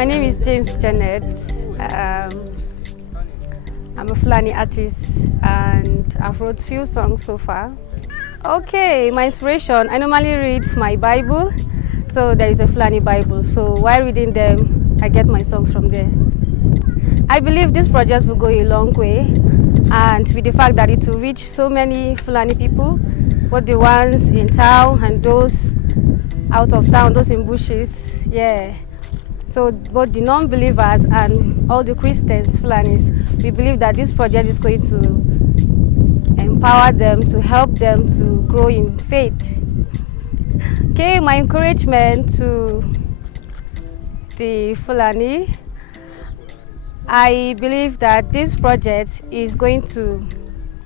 My name is James Janet. I'm a Fulani artist and I've wrote few songs so far. Okay, my inspiration, I normally read my Bible. So there is a Fulani Bible. So while reading them, I get my songs from there. I believe this project will go a long way, and with the fact that it will reach so many Fulani people, both the ones in town and those out of town, those in bushes, yeah. So both the non-believers and all the Christians, Fulanis, we believe that this project is going to empower them, to help them to grow in faith. Okay, my encouragement to the Fulani, I believe that this project is going to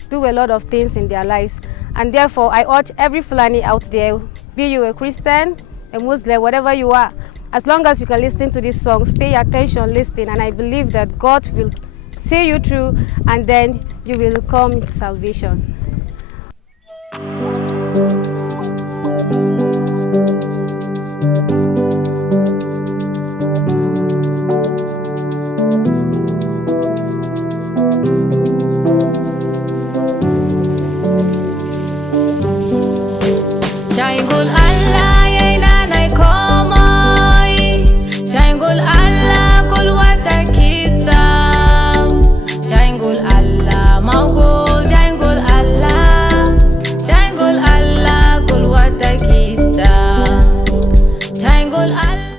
do a lot of things in their lives, and therefore I urge every Fulani out there, be you a Christian, a Muslim, whatever you are, as long as you can listen to these songs, pay attention, listen, and I believe that God will see you through, and then you will come to salvation.